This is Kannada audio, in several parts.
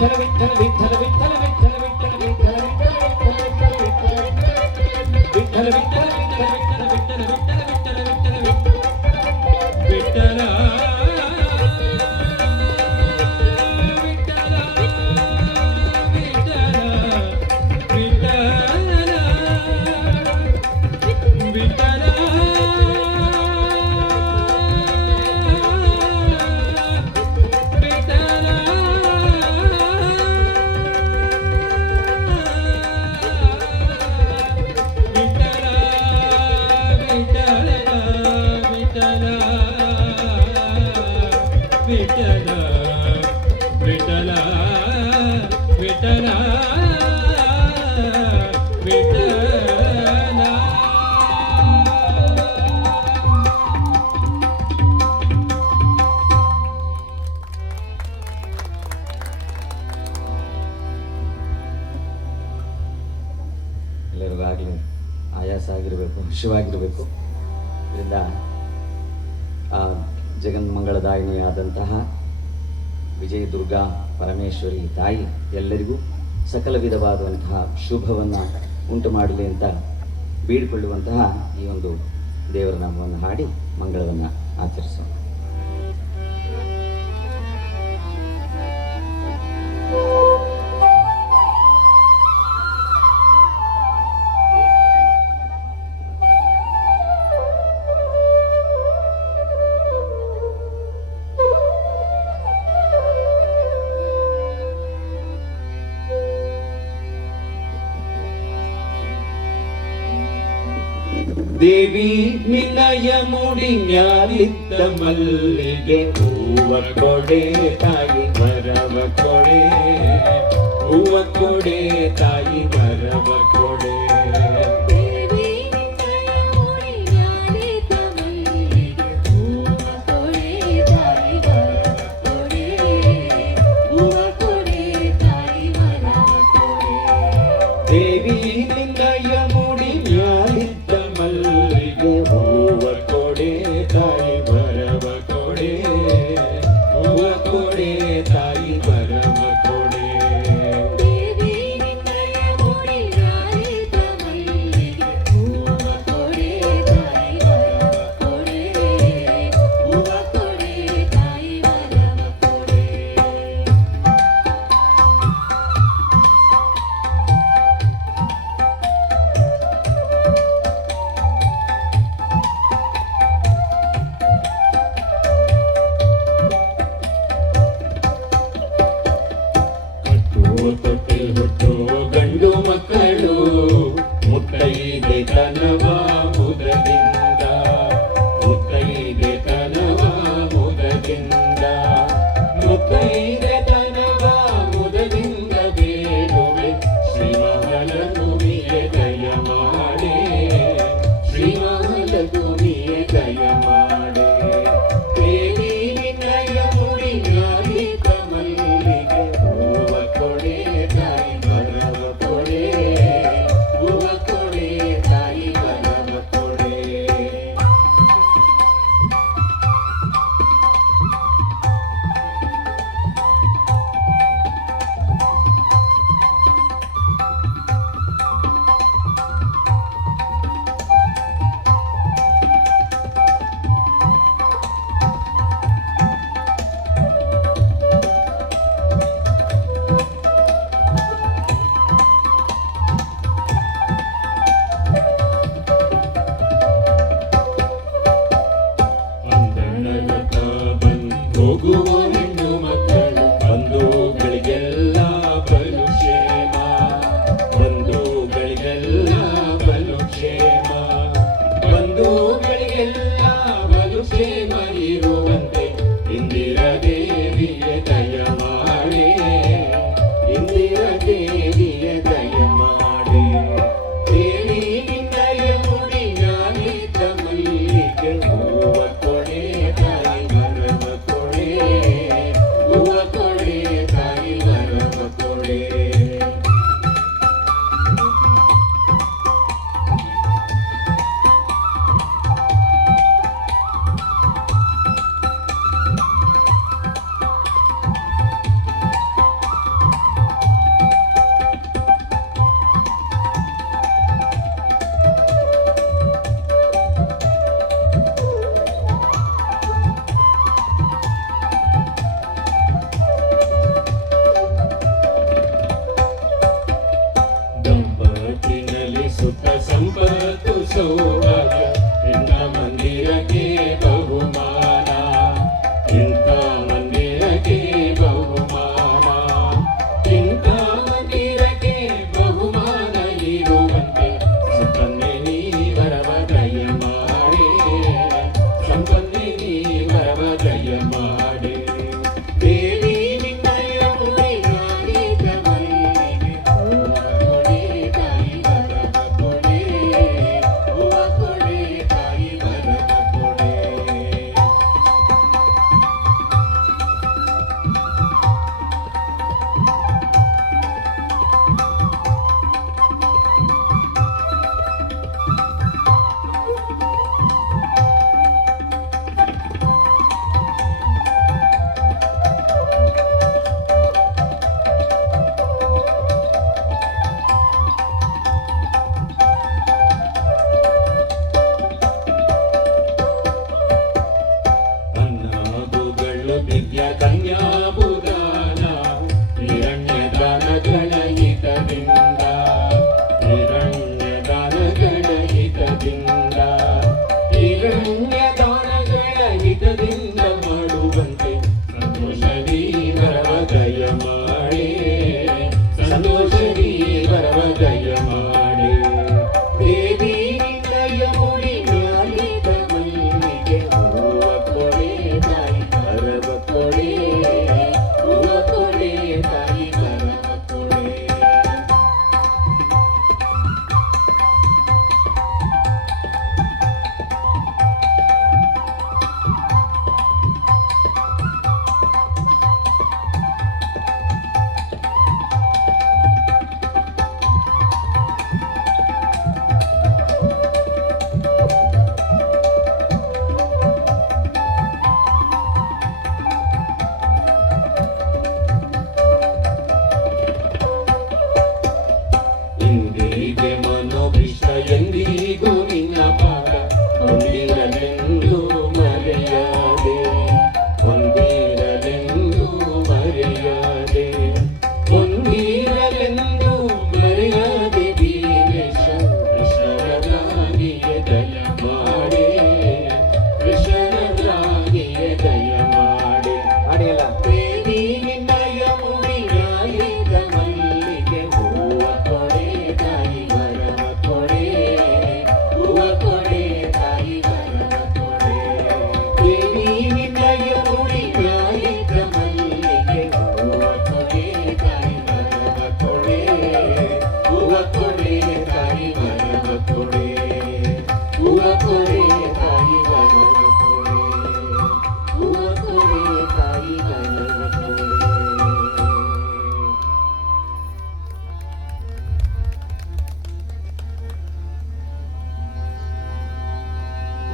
ವಿಠಲ ವಿಠಲ ವಿಠಲ ವಿಠಲ ವಿಠಲ ವಿಠಲ ವಿಠಲ ವಿಠಲ ಎಲ್ಲರಿಗಾಗಲಿ ಆಯಾಸ ಆಗಿರಬೇಕು, ಹುಷವಾಗಿರಬೇಕು. ಇದರಿಂದ ಜಗನ್ಮಂಗಳದಾಯಿನಿಯಾದಂತಹ ವಿಜಯ ದುರ್ಗಾ ಪರಮೇಶ್ವರಿ ತಾಯಿ ಎಲ್ಲರಿಗೂ ಸಕಲ ವಿಧವಾದಂತಹ ಶುಭವನ್ನು ಉಂಟು ಮಾಡಲಿ ಅಂತ ಬೇಡಿಕೊಳ್ಳುವಂತಹ ಈ ಒಂದು ದೇವರ ನಾಮವನ್ನು ಹಾಡಿ ಮಂಗಳವನ್ನು ಆಚರಿಸೋಣ. ದೇವಿ ನಿನ್ನಯ ಮುಡಿನ್ಯಾಲಿದ್ದ ಮಲ್ಲಿಗೆ ಹೂವ ಕೊಡೆ ತಾಯಿ ವರವ ಕೊಡೆ, ಹೂವ ಕೊಡೆ ತಾಯಿ ವರವ ಕೊಡೆ. ದೇವಿ ನಿನ್ನಯ ಮುಡಿನ್ಯಾಲಿದ್ದ ಮಲ್ಲಿಗೆ ಹೂವ ಕೊಡೆ ತಾಯಿ ವರವ ಕೊಡೆ, ಹೂವ ಕೊಡೆ ತಾಯಿ ವರವ ಕೊಡೆ. ದೇವಿ ನಿನ್ನಯ ಮುಡಿನ್ಯಾಲಿದ್ದ ಮಲ್ಲಿಗೆ ಹೂವ ಕೊಡೆ ತಾಯಿ ವರವ ಕೊಡೆ, ಹೂವ ಕೊಡೆ ತಾಯಿ ವರವ ಕೊಡೆ. ಹುಟ್ಟು ಗಂಡು ಮಕ್ಕಳು ಮುತ್ತೈದೆ ತನವ ಮುದದಿಂದ, ಮುತ್ತೈದೆ ತನವ ಮುದದಿಂದ, ಮುತ್ತೈದೆ ತನವ ಮುದದಿಂದ ಬೇಡುವೆ ಶ್ರೀ ಮಹಾಲಕ್ಷ್ಮಿಯೇ ದಯ ಮಾಡೆ, ಶ್ರೀ ಮಹಾಲಕ್ಷ್ಮಿಯೇ ದಯ ಮಾಡೆ. ದೇವಿ ನಿನ್ನಯ ಮುಡಿನ್ಯಾಲಿದ್ದ ಮಲ್ಲಿಗೆ ಹೂವ ಕೊಡೆ ತಾಯಿ ವರವ ಕೊಡೆ, ಹೂವ ಕೊಡೆ ತಾಯಿ ವರವ ಕೊಡೆ. ಹೋಗುವ ಹೆಣ್ಣು ಮಕ್ಕಳು ಬಂಧುಗಳಿಗೆಲ್ಲ ಬಲು ಕ್ಷೇಮ, ಬಂಧುಗಳಿಗೆಲ್ಲ ಬಲು ಕ್ಷೇಮ, ಬಂಧುಗಳಿಗೆಲ್ಲ ಬಲು ಕ್ಷೇಮ ಇರುವಂತೆ ಇಂದಿರಾ ದೇವಿಯ ದಯ ಮಾಡೆ, ಇಂದಿರಾ ದೇವಿಯ ದಯ ಮಾಡೆ. ದೇವಿ ನಿನ್ನಯ ಮುಡಿನ್ಯಾಲಿದ್ದ ಮಲ್ಲಿಗೆ ಹೂವ ಕೊಡೆ ತಾಯಿ ವರವ ಕೊಡೆ, ಹೂವ ಕೊಡೆ ತಾಯಿ ವರವ ಕೊಡೆ. ಸಂತೋಷದಿ ಬರವ ದಯ ಮಾಡೆ ದೇವಿ ನಿನ್ನಯ ಮುಡಿ ಮ್ಯಾಲಿದ ಮಲ್ಲಿಗೆ ಹೂವ ಕೊಡೆ ತಾಯಿ ಬರವ ಕೊಡೆ ಹೂವ ಕೊಡೆ ತಾಯಿ ಬರವ ಕೊಡೆ ಇಂದಿಗೆ ಮನೋಭಿಷ್ಟ ಎಂದಿಗೂ ನಿನ್ನ ಪಾದ ಹೊಂದಿರಲೆಂದು ಮರೆಯಾದೆ ಹೊಂದಿರಲೆಂದು ಮರೆಯಾದೆ ಹೊಂದಿರಲೆಂದು ಮರೆಯಾದೆ ವೀರೇಶ ಕೃಷ್ಣರಾಗಿಯೇ ದಯ ಮಾಡೆ ಕೃಷ್ಣರಾಗಿಯೇ ದಯ ಮಾಡೆ ಅಡಿಯಲ್ಲ ದೇವಿ ನಿನ್ನಯ ಮುಡಿ ಮ್ಯಾಲಿದ ಮಲ್ಲಿಗೆ ಹೂವ ಕೊಡೆ ತಾಯಿ ಬರವ ಕೊಡೆ ಹೂವ ಕೊಡೆ ತಾಯಿ ಬರವ ಕೊಡೆ ದೇವಿ ನಿನ್ನಯ ಮುಡಿ ಮ್ಯಾಲಿದ ಮಲ್ಲಿಗೆ ಹೂವ ಕೊಡೆ ತಾಯಿ ಬರವ ಕೊಡೆ ಹೂವ ಕೊಡೆ ತಾಯಿ ಬರವ ಕೊಡೆ ಹೂವ ಕೊಡೆ ತಾಯಿ ಬರವ ಕೊಡೆ ಹೂವ ಕೊಡೆ ತಾಯಿ ಬರವ ಕೊಡೆ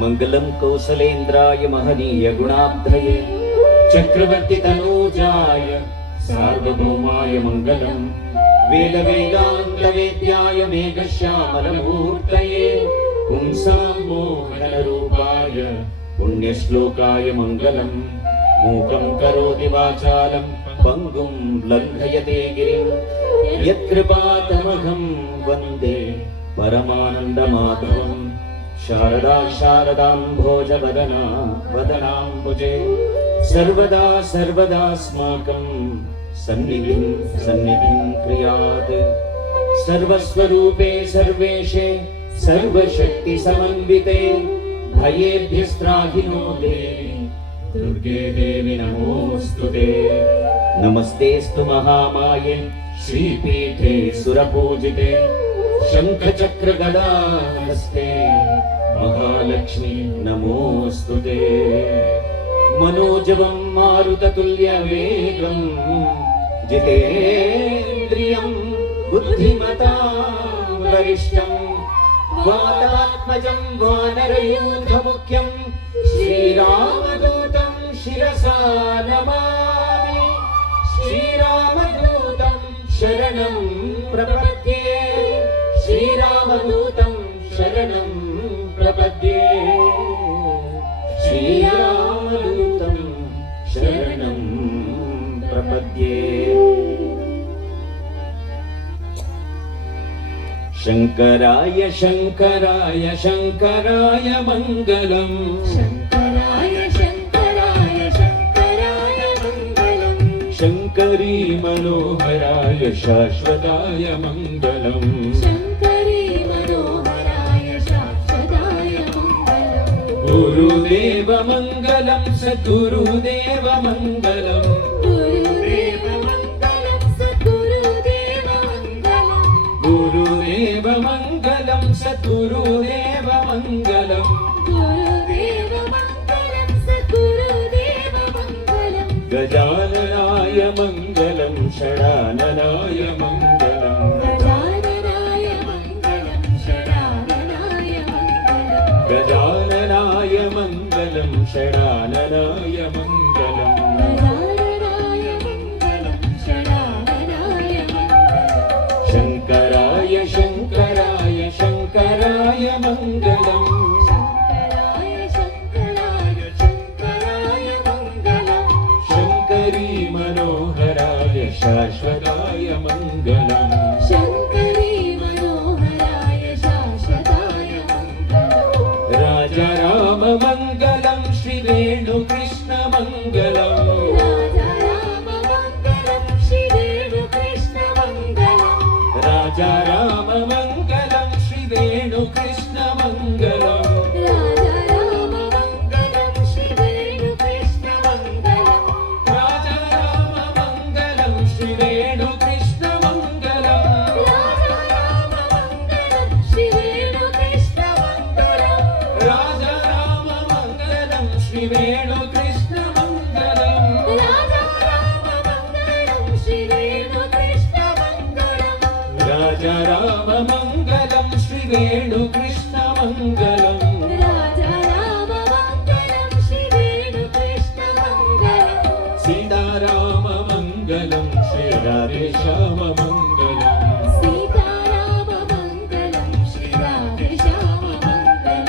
ಮಂಗಲಂ ಕೌಸಲೇಂದ್ರಾಯ ಮಹನೀಯ ಗುಣಾಬ್ಧಯೇ ಚಕ್ರವರ್ತಿ ತನೂಜಾಯ ಸಾರ್ವಭೌಮಾಯ ಮಂಗಲಂ ವೇದ ವೇದಾಂತ ವೇದ್ಯಾಯ ಮೇಘಶ್ಯಾಮಲಮೂರ್ತಯೇ ಪುಂಸಾಂ ಮೋಹನ ರೂಪಾಯ ಪುಣ್ಯಶ್ಲೋಕಾಯ ಮಂಗಲಂ ಮೂಕಂ ಕರೋತಿ ವಾಚಾಲಂ ಪಂಗುಂ ಲಂಘಯತೆ ಗಿರಿಂ ಯತ್ಕೃಪಾತಮಹಂ ವಂದೇ ಪರಮಾನಂದಮಾಧವಂ ಶಾರದಾ ಶಾರದಾಂಭೋಜವದನಾ ವದನಾಂಬುಜೆ ಸರ್ವದಾ ಸರ್ವದಾಸ್ಮಾಕಂ ಸನ್ನಿಧಿಂ ಸನ್ನಿಧಿಂ ಕ್ರಿಯಾತ್ ಸರ್ವಸ್ವರೂಪೇ ಸರ್ವೇಶೇ ಸರ್ವಶಕ್ತಿ ಸಮನ್ವಿತೆ ಭಯೇಭ್ಯಸ್ತ್ರಾಹಿನೋ ದೇವಿ ದುರ್ಗೆ ದೇವಿ ನಮೋಸ್ತುತೆ ನಮಸ್ತೆಸ್ತು ಮಹಾಮಾಯೆ ಶ್ರೀಪೀಠೆ ಸುರಪೂಜಿತೆ ಶಂಖಚಕ್ರ ಗದಾ ಹಸ್ತೆ ಮಹಾಲಕ್ಷ್ಮಿ ನಮೋಸ್ತುತೆ मनोजवं मारुततुल्यवेगं जितेन्द्रियं बुद्धिमतां वरिष्ठं वातात्मजं वानरयूथमुख्यं श्रीरामदूतं शिरसा नमामि श्रीरामदूतं शरणं प्रपद्ये श्रीरामदूतं शरणं प्रपद्ये श्रीरामदूतं शरणं प्रपद्ये शङ्कराय शङ्कराय शङ्कराय मङ्गलम् शङ्कराय शङ्कराय शङ्कराय मङ्गलम् शङ्करी मनोहराय शाश्वताय मङ्गलम् शङ्करी मनोहराय शाश्वताय मङ्गलम् गुरुदेव मङ्गलं सद्गुरुदेव मङ्गलम् गुरुदेव मङ्गलं सद्गुरुदेव मङ्गलम् गुरुदेव मङ्गलं सद्गुरुदेव मङ्गलम् गुरुदेव मङ्गलं सद्गुरुदेव मङ्गलम् गजाननाय मङ्गलं षडाननाय मङ्गलम् गजाननाय मङ्गलं षडाननाय मङ्गलम् गजाननाय मङ्गलं षडाननाय मङ्गलम् गजाननाय मङ्गलं षडाननाय मङ्गलम् शङ्कराय शङ्कराय शङ्कराय मङ्गलम् शङ्कराय शङ्कराय शङ्कराय मङ्गलम् शङ्करी मनोहराय शाश्वताय राजा राम मङ्गलं श्रीवेणुकृष्णमङ्गलम् राजा राम मङ्गलं श्रीवेणुकृष्णमङ्गलं सीताराममङ्गलं श्रीराधेश्याममङ्गलम् सीताराममङ्गलं श्रीराधेश्याममङ्गलं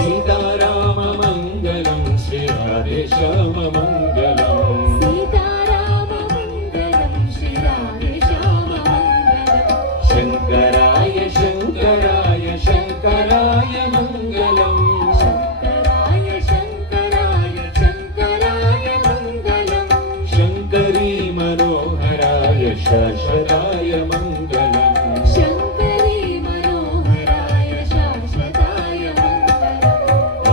सीताराममङ्गलं श्रीराधेश्याममङ्गलम् सीताराममङ्गलं श्रीराधेश्याममङ्गलं शङ्कराय शङ्कराय शङ्कराय मङ्गलम् शङ्कराय शङ्कराय शङ्कराय मङ्गलं शङ्करी मनोहराय शाश्वताय मङ्गलम् शङ्करी मनोहराय शाश्वताय मङ्गलम्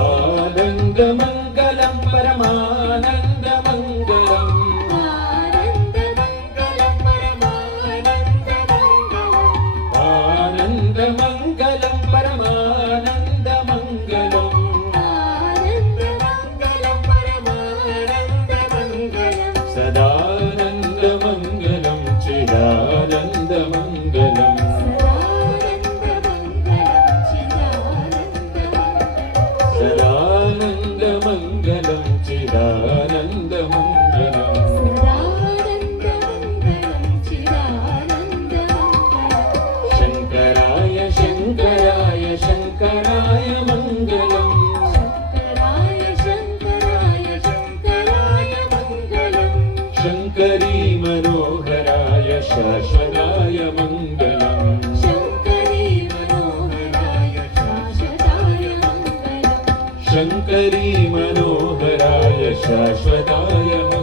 आनन्दमङ्गलं परमानन्दमङ्गलम् आनन्दमङ्गलं परमानन्दमङ्गलम् आनन्दमङ्गलं परमानन्दमङ्गलम् आनन्दमङ्गलं परमानन्दमङ्गलम् सदानन्दमङ्गलं चिदानन्दमङ्गलम् सदानन्दमङ्गलं चिदानन्दमङ्गलम् सदानन्दमङ्गलं चिदानन्दमङ्गलम् सदानन्दमङ्गलं चिदानन्दमङ्गलम् शङ्कराय शङ्कराय शङ्कराय मङ्गलम् शङ्कराय शङ्कराय शङ्कराय मङ्गलम् शङ्करी मनोहराय शाश्वताय मङ्गलम् शङ्करी मनोहराय शाश्वताय मङ्गलम् शङ्करी मनोहराय शाश्वताय मङ्गलम्